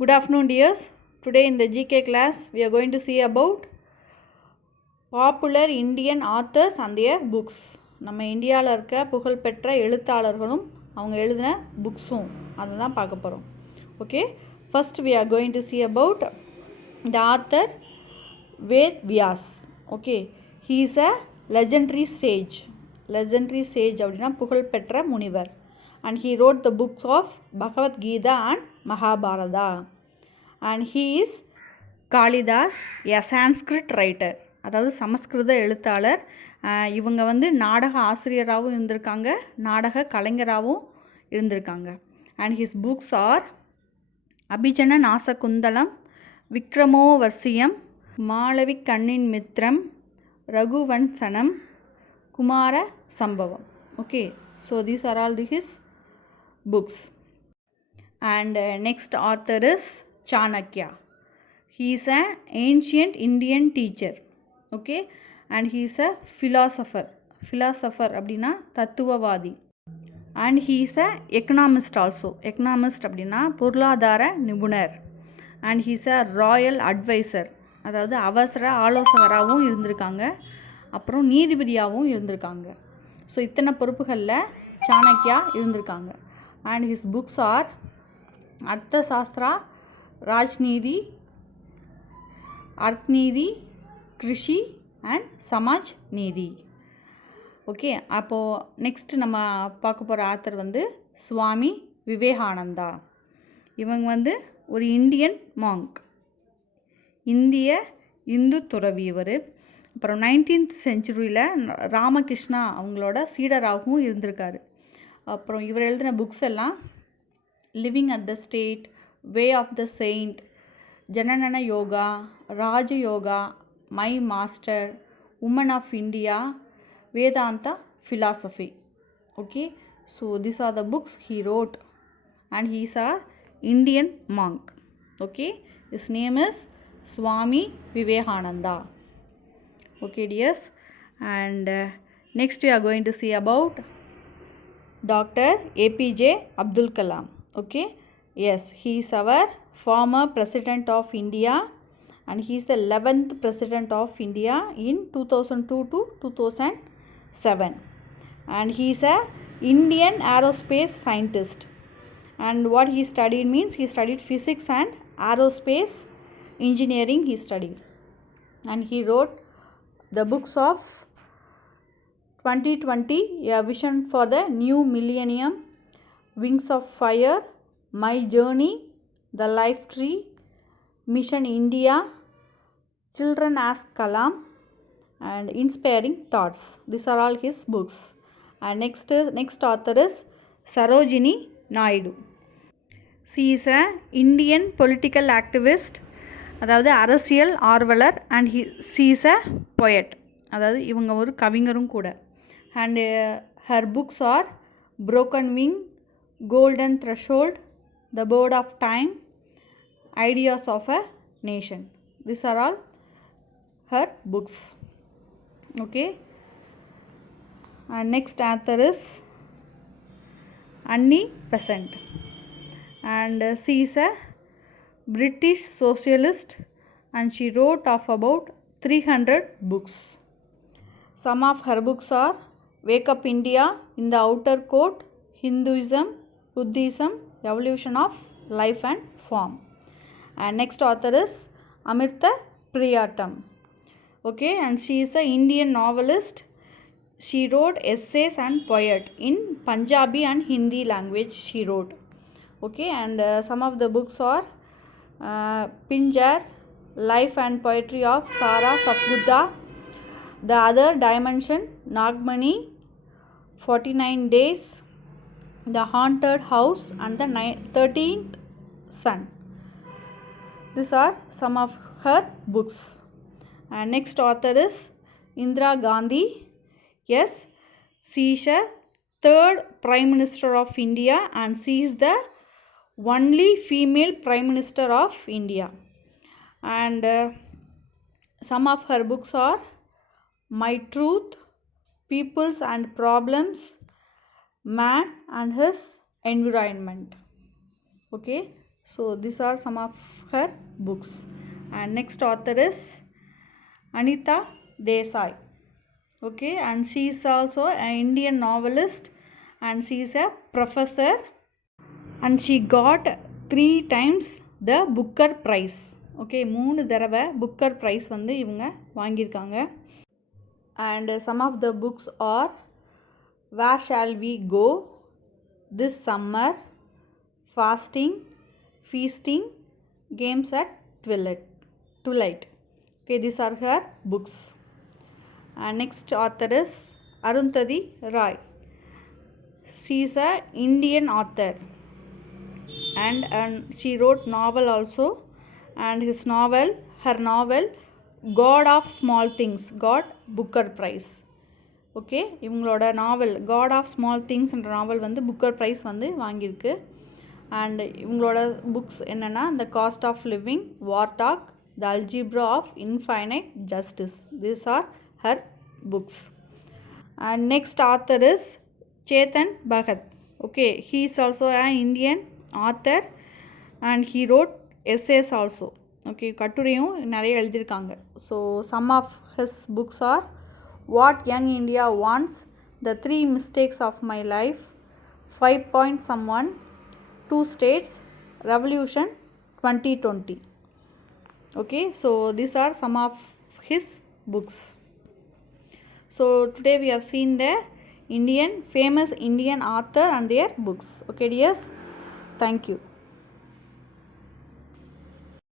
Good afternoon, dears. Today in the GK class, we are going to see about popular Indian authors and their books. நம்ம இந்தியாவில் இருக்க புகழ்பெற்ற எழுத்தாளர்களும் அவங்க எழுதின புக்ஸும் அதை தான் பார்க்க போகிறோம். Okay, first we are going to see about the author Ved Vyas. Okay, he is a legendary sage. legendary sage அப்படின்னா புகழ்பெற்ற முனிவர். And he wrote the books of Bhagavad Gita and Mahabharata. And he is Kalidas, a Sanskrit writer. அதாவது சமஸ்கிருத எழுத்தாளர். இவங்க நாடக ஆசிரியராகவும் இருந்திருக்காங்க, நாடக கலைஞராகவும் இருந்திருக்காங்க. And his books R அபிஜன நாசகுந்தலம், விக்ரமோவர்சியம், Malaviya கண்ணின் மித்ரம், ரகுவன்சனம், குமார சம்பவம். Okay, so these are all his books. And next author is Chanakya. He is an ancient Indian teacher. Okay, and he is a philosopher. அப்படின்னா தத்துவவாதி. And he is a economist also. economist அப்படின்னா பொருளாதார நிபுணர். And he is a royal advisor. அதாவது அவசர ஆலோசகராகவும் இருந்திருக்காங்க, அப்புறம் நீதிபதியாகவும் இருந்திருக்காங்க. So இத்தனை பொறுப்புகளில் சாணக்கியா இருந்திருக்காங்க. And his books are அர்த்த சாஸ்திரா, ராஜ்நீதி, அர்த்நீதி, கிருஷி அண்ட் சமாஜ் நீதி. ஓகே, அப்போது நெக்ஸ்ட் நம்ம பார்க்க போகிற ஆத்தர் சுவாமி விவேகானந்தா. இவங்க ஒரு இந்தியன் மாங்க், இந்திய இந்து துறவி இவர். அப்புறம் 19th செஞ்சுரியில் ராமகிருஷ்ணா அவங்களோட சீடராகவும் இருந்திருக்காரு. அப்புறம் இவர் எழுதின புக்ஸ் எல்லாம் living at the state, way of the saint, Jnana Yoga, Rajayoga, my master, woman of India, Vedanta philosophy. Okay, so these are the books he wrote, and he is our Indian monk. Okay, his name is Swami Vivekananda. Okay dears, and next we are going to see about Dr. APJ Abdul Kalam. Okay, yes, he is our former president of India, and he is the 11th president of India in 2002 to 2007. And he is a Indian aerospace scientist. And what he studied means he studied physics and aerospace engineering he studied. And he wrote the books of 2020, A Vision for the New Millennium, Wings of Fire, My Journey, The Life Tree, Mission India, Children Ask Kalam, and Inspiring Thoughts. These are all his books. And next author is Sarojini Naidu. She is an Indian political activist, அதாவது அரசியல் ஆர்வலர். And she is a poet, அதாவது இவங்க ஒரு கவிஞரும் கூட. And her books are Broken Wing, Golden Threshold, The Bird of Time, Ideas of a Nation. These are all her books. Okay, and next author is Annie Besant, and she is a British socialist, and she wrote of about 300 books. Some of her books are Wake Up India, In the Outer Court, Hinduism, Buddhism, Evolution of Life and Form. And next author is Amrita Priyatam. Okay, and she is an Indian novelist. She wrote essays and poet in Punjabi and Hindi language she wrote. Okay, and some of the books are Pinjar, Life and Poetry of Sara Satbuddha, The Other Dimension, Nagmani, 49 Days, The Haunted House, and the 13th Sun. These are some of her books. And next author is Indira Gandhi. Yes, she is a third Prime Minister of India, and she is the only female Prime Minister of India. And some of her books are My Truth, Peoples and Problems, Man and His Environment. Okay, So these are some of her books. And next author is Anita Desai. Okay, and she is also an Indian novelist and she is a professor and she got 3 times the Booker Prize. Okay, 3 தடவை Booker Prize வந்து இவங்க வாங்கியிருக்காங்க. And some of the books are Where Shall We Go, This Summer, Fasting, Feasting, Games at Twilight. Okay, these are her books. And next author is Arundhati Roy. She is an Indian author and she wrote novel also, and her novel God of Small Things got Booker Prize. Okay, இவங்களோட novel God of small திங்ஸ்ன்ற novel வந்து Booker Prize வந்து வாங்கியிருக்கு. And இவங்களோட புக்ஸ் என்னென்னா the cost of living, war talk, the algebra of infinite justice. These are her books. And next author is Chetan Bhagat. Okay, he is also an Indian author and he wrote essays also. Okay, கட்டுரையும் நிறைய எழுதியிருக்காங்க. So some of his books are What Young India Wants, The 3 Mistakes of My Life, 5 Point Someone, 2 States, Revolution 2020. Okay, so these are some of his books. So today we have seen the famous Indian author and their books. Okay dears, thank you.